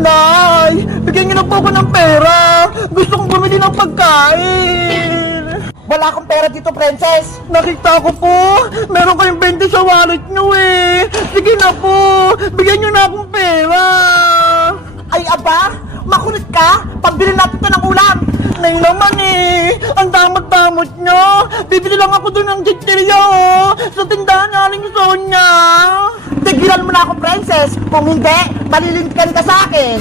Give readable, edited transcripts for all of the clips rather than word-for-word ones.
Nay, bigyan niyo na po ako ng pera. Gusto kong bumili ng pagkain. Wala akong pera dito, princess. Nakita ko po, meron kayong 20 sa wallet niyo eh. Sige na po, bigyan niyo na akong pera. Ay, aba, makulit ka. Pambili natin ito ng ulam. Nay naman eh, ang damot-damot niyo. Bibili lang ako doon ng chichirya oh, sa tindahan naling Sonya. Tigilan mo na ako, princess. Kung hindi, malilintikan ka sa akin.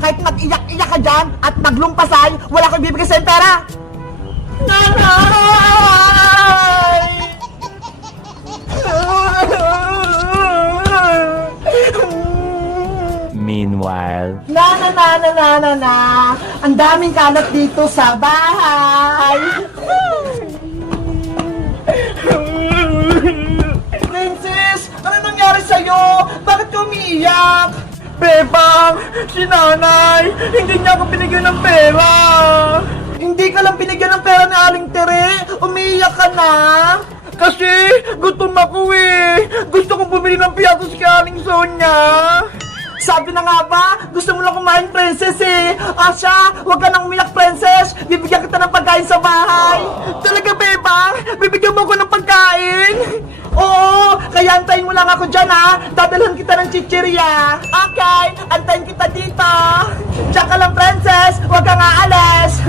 Kahit mag-iyak-iyak ka dyan at maglumpasay, wala ko ibibigay sa'yo pera. Nanay! Meanwhile, Na. Ang daming kalat dito sa bahay. Princess, ano nangyari sa'yo? Bakit ka umiiyak? Bebang, si nanay, hindi niya ako binigyan ng pera. Hindi ka lang binigyan ng pera ni Aling Tere, umiiyak ka na. Kasi gutom ako eh. Gusto kong bumili ng piyatos kay Aling Sonya. Sabi na nga ba, gusto mo lang kumain, princess eh. Asya, huwag ka nang umiyak, princess. Bibigyan kita ng pagkain sa bahay. Talaga, Bebang? Bibigyan mo ko ng pagkain? Oo, kaya antayin mo lang ako dyan ha. Dadalhan kita ng chichirya. Okay, antayin kita dito. Diyan ka lang, princess. Huwag kang aalis.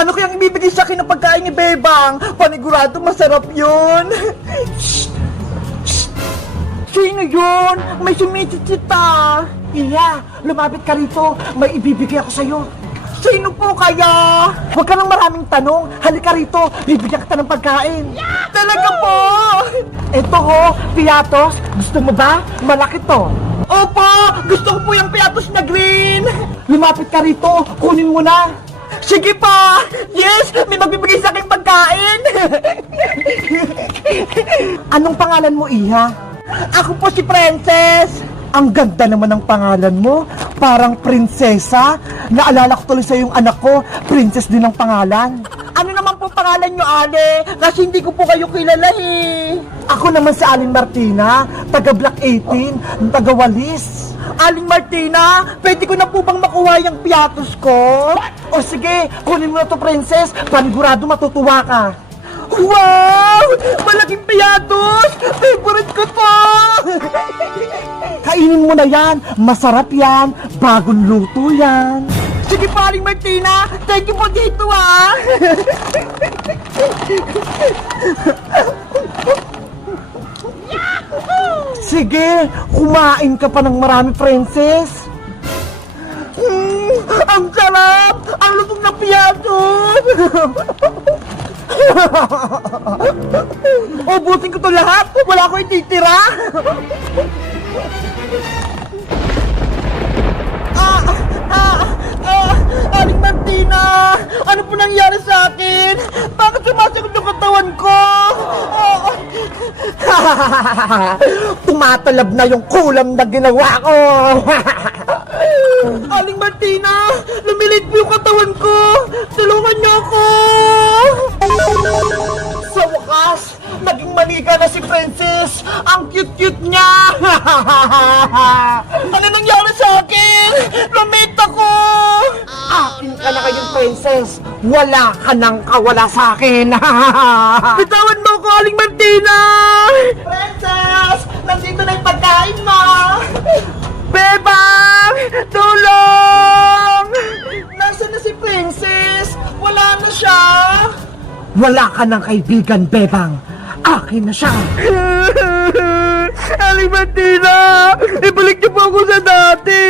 Ano kayang ibibigay sa akin ng pagkain ni Bebang? Panigurado masarap yun. Sino yun? May sumisitsita. Iya, lumapit ka rito. May ibibigay ako sa'yo. Sino po kaya? Huwag ka nang maraming tanong. Halika rito, bibigyan kita ng pagkain. Talaga po? Ito ho, piatos. Gusto mo ba? Malaki to. Opo! Gusto ko po yung piatos na green! Lumapit ka rito, kunin mo na. Sige pa! Yes! May magbibigay sa akin pagkain! Anong pangalan mo, Iha? Ako po si Princess! Ang ganda naman ng pangalan mo. Parang prinsesa. Naalala ko tuloy sa yung anak ko. Princess din ang pangalan. Ano naman po pangalan nyo, Ale? Kasi hindi ko po kayo kilala eh. Ako naman si Aling Martina, taga Block 18, taga Walis. Aling Martina, pwede ko na po bang makuha yung piatos ko? O sige, kunin mo na to, princess. Panigurado matutuwa ka. Wow! Malaking piatos! Favorite ko to! Kainin mo na yan. Masarap yan. Bagong luto yan. Sige po, Aling Martina! Thank you po dito ah! Sige, kumain ka pa ng marami, princess. Ang sarap! Ang lutong na piatos! Ubusin ko to lahat! Wala ko ititira! Aling Martina! Ano po nangyari sa akin? Bakit sumasagot yung katawan ko? Tumatalab na yung kulam na ginawa ko. Aling Martina! Lumilit po yung katawan ko! Tulungan niyo ako! Sa wakas, naging manika na si Princess. Ang cute-cute niya. Ano nangyari sa akin? Lumit ako! Akin ka na kayong princess. Wala ka nang kawala sa akin. Bitawan mo ko, Aling Martina! Princess, nandito na yung pagkain mo. Bebang! Tulong! Nasaan na si Princess? Wala na siya. Wala ka ng kaibigan, Bebang. Akin na siya. Aling Martina! Ibalik niyo po ako sa dati!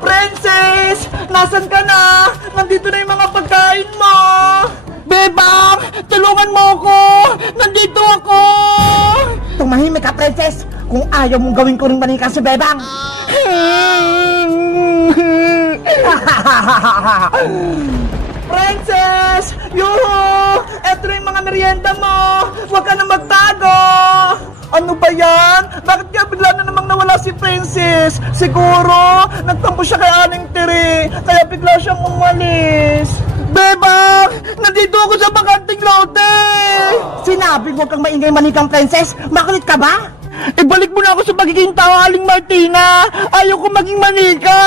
Princess! Nasaan ka na? Nandito na yung mga pagkain mo! Bebang! Tulungan mo ako! Nandito ako! Tumahimik ka, Princess. Kung ayaw mong gawin ko rin manika si Bebang. Princess! Yuhu! Eto na yung mga merienda mo! Huwag ka na magtago! Ano ba yan? Bakit kaya bigla na namang nawala si Princess? Siguro, nagtampo siya kay Aling Tere, kaya bigla siyang umalis. Bebang! Nandito ako sa bakanting lote! Sinabi mo kang maingay manikang princess, makulit ka ba? Ibalik mo na ako sa pagiging tao, Aling Martina! Ayaw ko maging manika!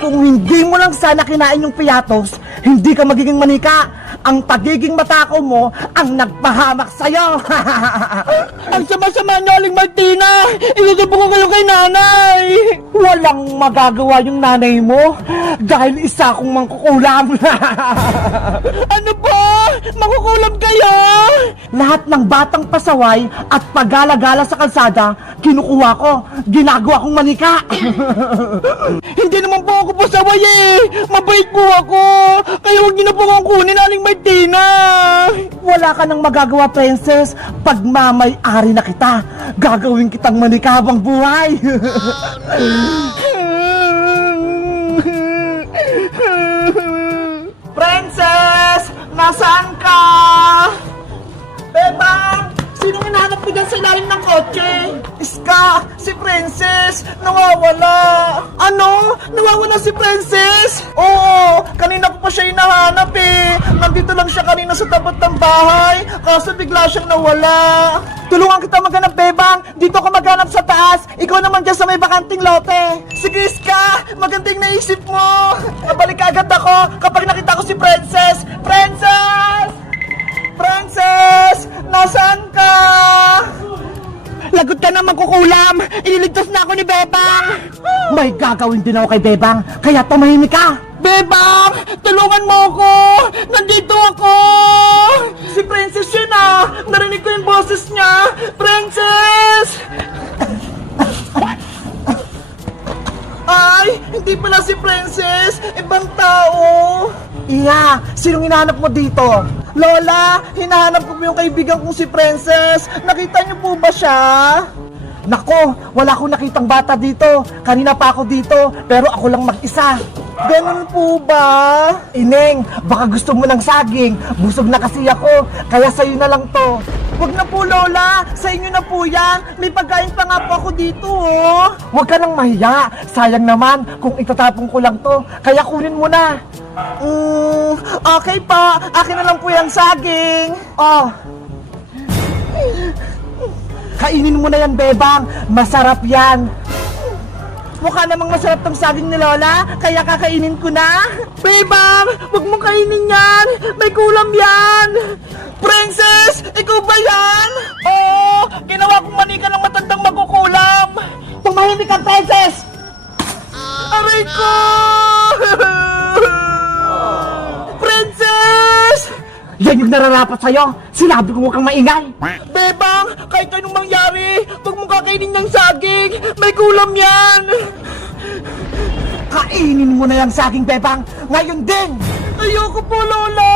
Kung hindi mo lang sana kinain yung piyatos, hindi ka magiging manika. Ang pagiging matakaw mo ang nagpahamak sa'yo. Ang sama-sama niyo, Aling Martina! Inutubo ko kayo kay nanay! Walang magagawa yung nanay mo dahil isa akong mangkukulam. Ano ba? Makukulam kayo? Lahat ng batang pasaway at pagala-gala sa kalsada, kinukuha ko, ginagawa kong manika. Hindi naman po ako pasaway eh! Mabait po ako! Kaya huwag niyo na po akong kunin, Aling Martina! Wala ka nang magagawa, princess. Pagmamay-ari na kita, gagawin kitang manika habang buhay. Princess! Nasaan ka? Bebang! Sinong hinahanap mo dyan sa ilalim ng kotse? Iska! Si Princess! Nawawala! Ano? Nawawala si Princess? Oo! Kanina ko pa siya hinahanap eh! Nandito lang siya kanina sa tapat ng bahay, kaso bigla siyang nawala! Tulungan kita maghanap, Bebang! Dito ka maghanap sa taas! Ikaw naman dyan sa may bakanting lote! Sige, Iska! Magandang naisip mo! Nabalik agad ako kapag nakita ko si Princess! Princess! Princess! Nasaan ka? Lagot ka naman kukulam! Ililigtas na ako ni Bebang! May gagawin din ako kay Bebang, kaya tumahimik ka! Bebang! Tulungan mo ako! Nandito ako! Si Princess yun ah! Narinig ko yung boses niya! Princess! Ay! Hindi pala si Princess! Ibang tao! Iya! Sinong hinahanap mo dito? Lola! Hinahanap ko po yung kaibigan kong si Princess! Nakita niyo po ba siya? Nako! Wala akong nakitang bata dito! Kanina pa ako dito, pero ako lang mag-isa! Ganun po ba? Ineng, baka gusto mo ng saging. Busog na kasi ako, kaya sa'yo na lang to. Huwag na po, Lola. Sa inyo na po yan. May pagkain pa nga po ako dito, oh. Huwag ka nang mahiya. Sayang naman kung itatapon ko lang to. Kaya kunin mo na. Okay pa. Akin na lang po yung saging. Oh. Kainin mo na yan, Bebang. Masarap yan. Mukha namang masarap tong saging ni Lola, kaya kakainin ko na. Bebang, huwag mong kainin yan. May kulam yan. Princess, ikaw ba yan? Oo! Ginawa kong manika ng matandang magkukulam! Tumahimik ka, Princess! Aray ko! Princess! Yan yung nararapat sa'yo. Sinabi ko huwag kang maingay. Bebang, kahit anong mangyari, huwag mong kakainin ng saging! May kulam yan! Kainin mo na yung saging, Bebang. Ngayon din. Ayoko po, Lola!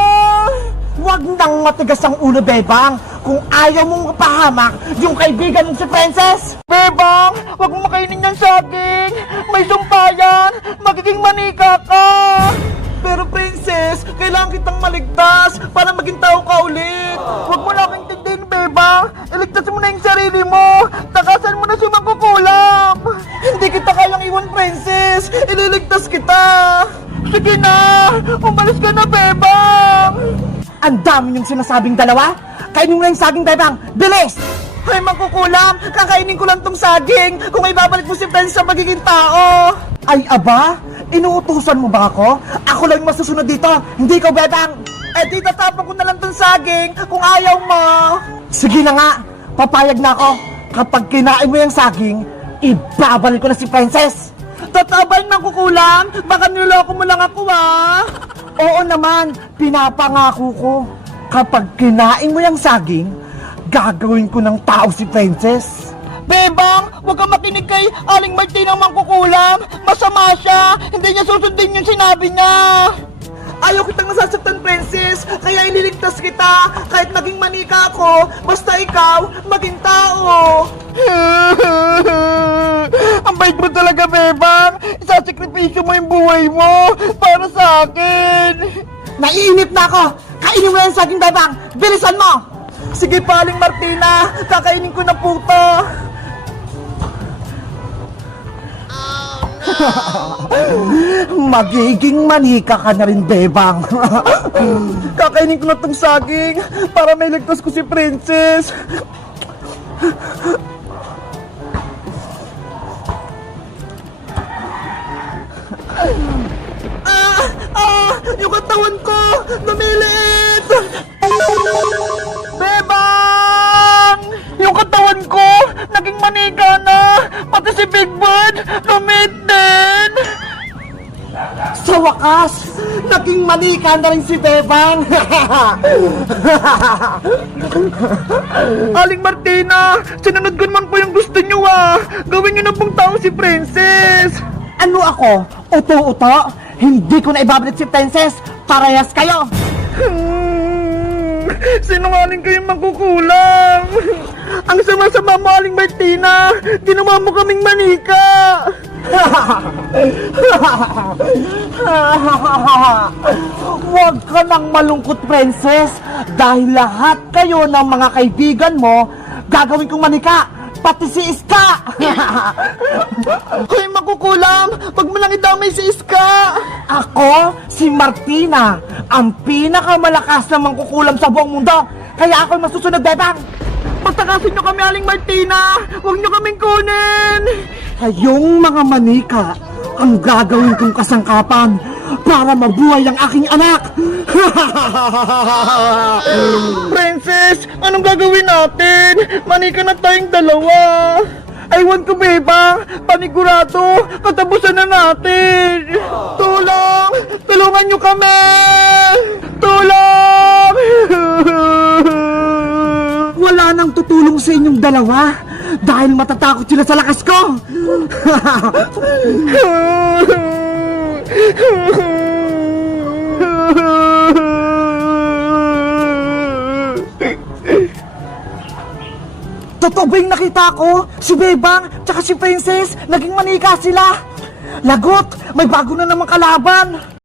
Huwag nang matigas ang ulo, Bebang. Kung ayaw mong mapahamak yung kaibigan mong si Princess. Bebang, huwag mong makainin ng saging! May sumpayan! Magiging manika ka! Pero Princess, kailangan kitang maligtas para maging tao ka ulit. Huwag mo na akong intindihin, Bebang! Iligtas mo na yung sarili mo! Takasan mo na si magkukulam! Hindi kita kayang iwan, Princess. Ililigtas kita. Sige na! Umalis ka na, Bebang! Ang dami niyong sinasabing dalawa. Kainin mo na yung saging, Bebang. Bilis! Ay, magkukulam. Kakainin ko lang tong saging kung may babalik mo si Princess sa magiging tao. Ay, aba? Inuutusan mo ba ako? Ako lang yung masusunod dito. Hindi ko, Bebang. Eh, di tatapon ko na lang tong saging kung ayaw mo. Sige na nga. Papayag na ako. Kapag kinain mo yung saging, ibabalik ko na si Princess. Tatabay ng kukulam? Baka niloko mo lang ako, ah. Oo naman, pinapangako ko. Kapag kinain mo yung saging, gagawin ko ng tao si Princess. Bebang, huwag kang makinig kay Aling Martina mangkukulam! Masama siya! Hindi niya susundin yung sinabi niya! Ayaw kitang nasasaktan, Princess, kaya ililigtas kita. Kahit maging manika ako, basta ikaw, maging tao. Ang bait mo talaga, Bebang! Isasakripisyo mo yung buhay mo para sa akin! Naiinip na ako. Kainin mo yung saging, Bebang. Bilisan mo. Sige pa, Aling Martina. Kakainin ko na po to. Magiging manika ka na rin, Bebang. Kakainin ko na tong saging para may ligtas ko si Princess. Yung katawan ko! Lumiliit! Bebang! Yung katawan ko! Naging manika na! Pati si Big Bird! Lumit din! Sa wakas, naging manika na rin si Bebang. Aling Martina! Sinunod ko naman po yung gusto nyo ah! Gawin nyo na pong tao si Princess! Ano ako? Uto-uto? Hindi ko na ibabalik si Princess. Parehas kayo. Sinungaling kayong magkukulang! Ang sama-sama mo, Aling Martina! Ginawa mo kaming manika! Huwag ka nang malungkot, Princess. Dahil lahat kayo ng mga kaibigan mo, gagawin kong manika. Pati si Iska. Hoy, makukulam! Wag mo lang idamay si Iska! Ako, si Martina, ang pinakamalakas na mangkukulam sa buong mundo. Kaya ako'y masusunod, Bebang. Pagtakasin nyo kami, Aling Martina! Huwag nyo kaming kunin! Kayong mga manika ang gagawin kong kasangkapan para mabuhay ang aking anak. Princess, anong gagawin natin? Manika na tayong dalawa! Aywan ko, Bebang! Panigurado! Katapusan na natin! Tulong! Tulungan nyo kami! Tulong! Wala nang tutulong sa inyong dalawa dahil matatakot sila sa lakas ko. Totoo ba yung nakita ko? Si Bebang tsaka si Princess, naging manika sila. Lagot, may bago na namang kalaban.